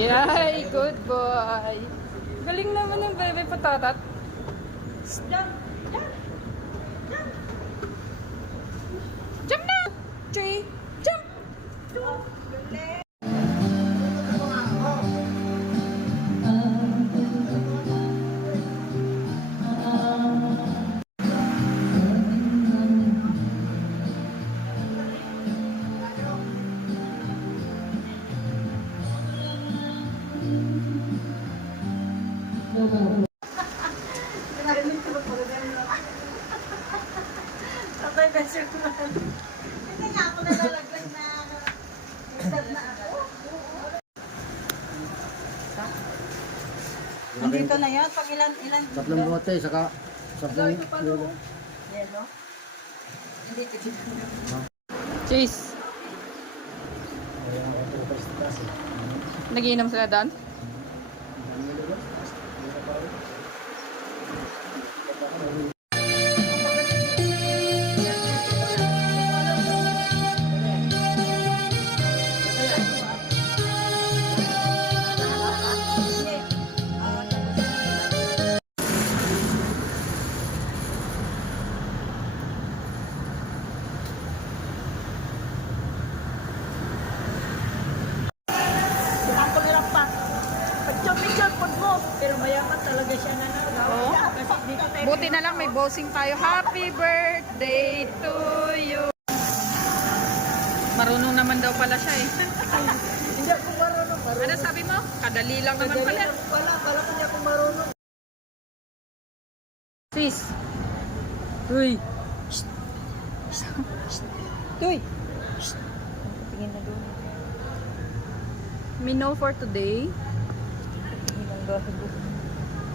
Yay, good boy. Galing naman ng bebe patatat. Jump! Jump! Jump! Jump na! 3, jump! 2, Sabay beso ko na. Hindi nga ako nalalaglag na start na ako. Andito na yan. Pag ilan? Tatlong bote, saka sabong yelo. Yelo? Hindi dito. Chase. Nagiinom sila doon? Ang pagirap pa. Pagchon-picture pod mo. Pero mayaman talaga siya na Oo. Kasi dito tayo. Buti na lang may bossing tayo. Happy birthday to you. Marunong naman daw pala siya eh. Hindi ako marunong. Ano sabi mo? Kadali lang naman pala. Wala ko niya akong marunong. Sis. Uy. Uy. Tingin na doon. Mino for today. Tingin lang doon.